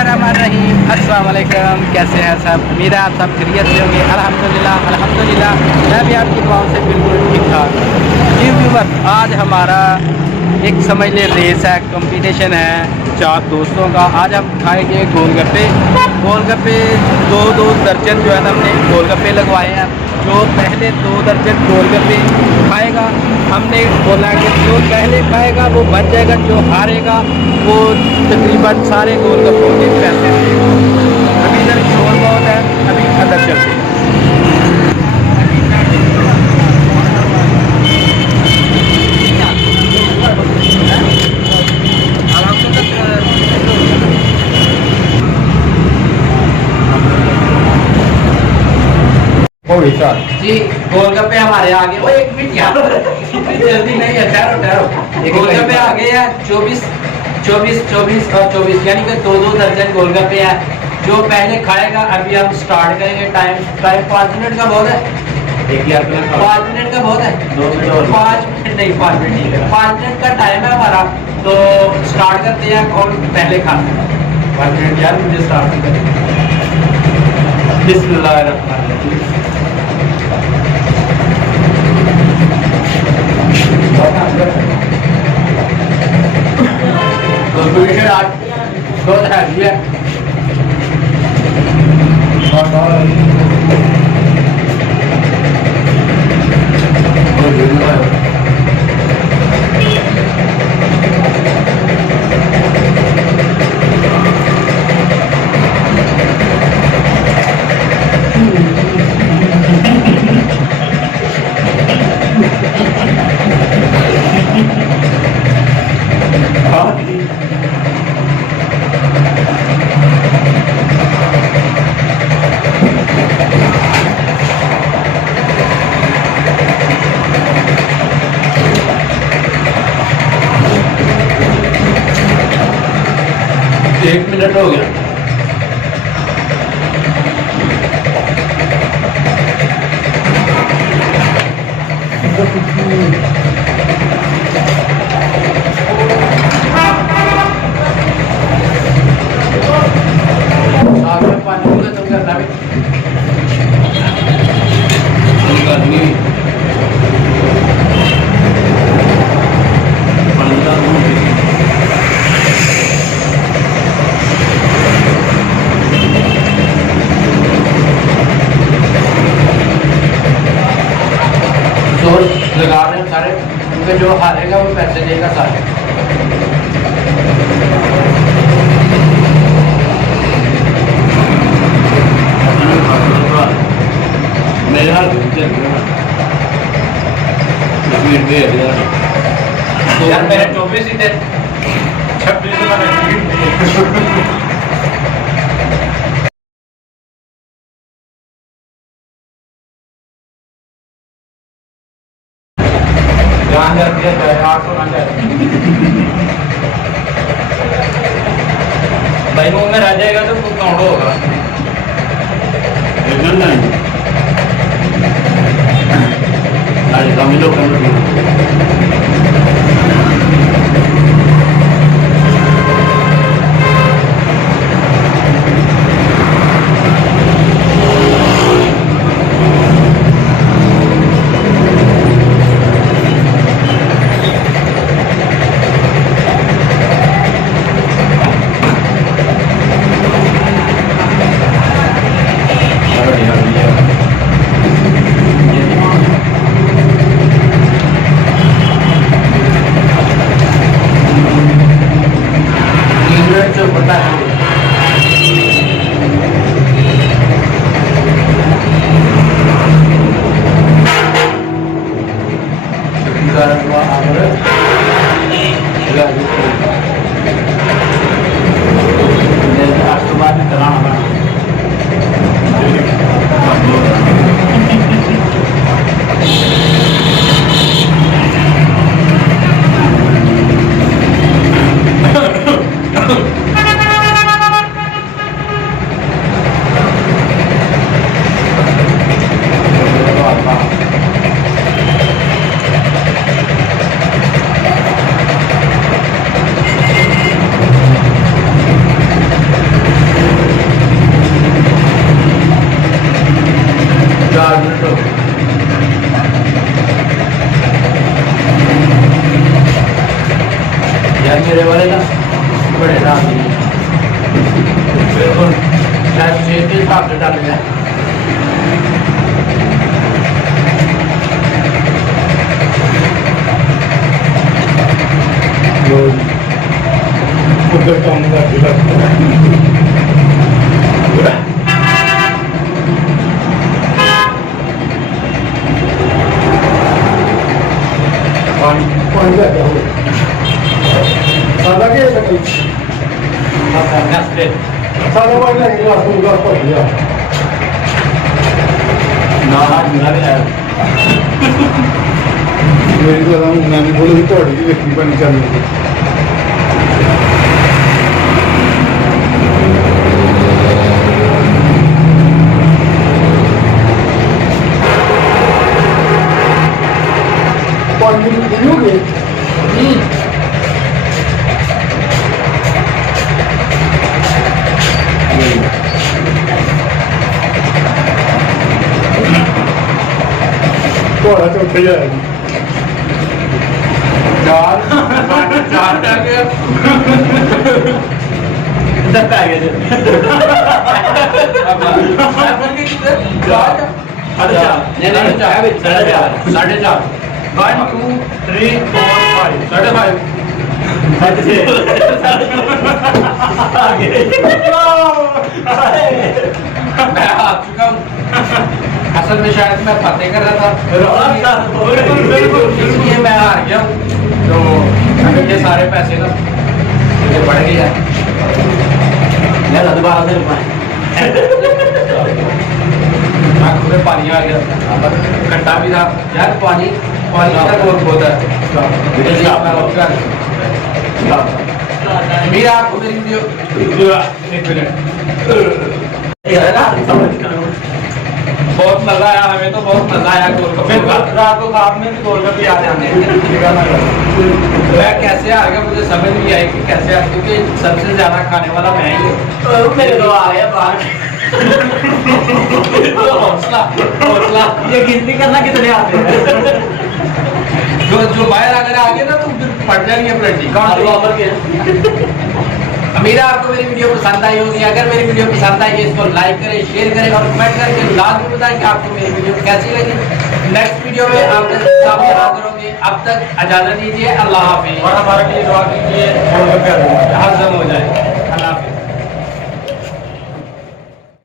बिस्मिल्लाहिर्रहमानिर्रहीम। अस्सलाम वालेकुम। कैसे हैं सब? उम्मीद है आप सब खैरियत से होंगे। अल्हम्दुलिल्लाह अल्हम्दुलिल्लाह मैं भी आपकी दुआओं से बिल्कुल ठीक ठाक। जी व्यूअर, आज हमारा एक समझ ले रेस है, कंपटीशन है 4 दोस्तों का। आज हम खाएंगे गोलगप्पे। गोलगप्पे दो दर्जन जो है ना हमने गोलगप्पे लगवाए हैं। जो पहले 2 दर्जन गोलगप्पे खाएगा, हमने बोला कि जो पहले खाएगा वो बच जाएगा, जो हारेगा वो तकरीबन सारे गोलगप्पों के पैसे देगा। अभी इधर शोर बहुत है, अभी अंदर चलते हैं। जी गोलगप्पे हमारे आगे। वो एक मिनट यार, जल्दी नहीं है, ठहरो ठहरो। गोलगप्पे आ गए हैं 24 और 24 यानी कि 2 दर्जन गोलगप्पे हैं। जो पहले खाएगा, अभी हम स्टार्ट करेंगे। टाइम 5 मिनट का बहुत है। 5 मिनट का बहुत है। 5 मिनट नहीं, 5 मिनट ठीक है। 5 मिनट का टाइम है हमारा, तो स्टार्ट करते हैं। कौन पहले खाता है? 5 मिनट यार, मुझे स्टार्ट करें। बिस्मिल्लाहिर्रहमानिर्रहीम। कंपटीशन आज बहुत हैवी है। एक मिनट हो गया। पानी होगा तो करना भी लगा रहे हैं सारे, क्योंकि जो हारेगा वो पैसे देगा सारे। मेरे हाल यार मेरे 24 ही थे, 26 भाई मुंह में रह जाएगा तो कुछ काउंट होगा। बड़े साहब बिल्कुल शेर के हिसाब से डाल दिया उधर काम का पानी का क्या हो सादा के सकल सादा वाला एक ग्लास में ग्लास पड़ गया ना मिला भी है मेरी तो मैं भी बोली थोड़ी जी देखनी पानी चाहिए पानी पियोगे थोड़ा चौथा ही है चार चार आ गया दस आ गया साढ़े चार 1 2 3 4 5 साढ़े 5 मैं हार चुका हूँ असल में शायद मैं फतेह कर रहा था इसलिए मैं हार गया हूँ तो अभी ये सारे पैसे ना मुझे बढ़ गया मैं दोबारा से आंखों में पानी आ गया खट्टा भी था यार पानी पानी का बहुत होता है मेरा आपको मेरी वीडियो एक मिनट बहुत मजा आया हमें तो बहुत मजा आया गोलगप्पे रात को आप में भी गोलगप्पे आ जाने मैं कैसे आ गया मुझे समझ नहीं आई कि कैसे आ क्योंकि सबसे ज्यादा खाने वाला मैं ही हूँ मेरे तो आ गया बाहर हौसला हौसला ये गिनती करना कितने आते हैं जो बाहर अगर आ गए ना तो फिर पड़ जाएंगे प्लेटी उम्मीद है आपको मेरी वीडियो पसंद आई होगी अगर मेरी वीडियो पसंद आई है इसको लाइक करें शेयर करें और कमेंट करके लाजमी बताएं कि आपको मेरी वीडियो कैसी लगी नेक्स्ट वीडियो में आपके सामने हाजिर होंगे अब तक इजाजत दीजिए अल्लाह हाफिज़ और हमारे लिए दुआ कीजिए हजम हो जाए।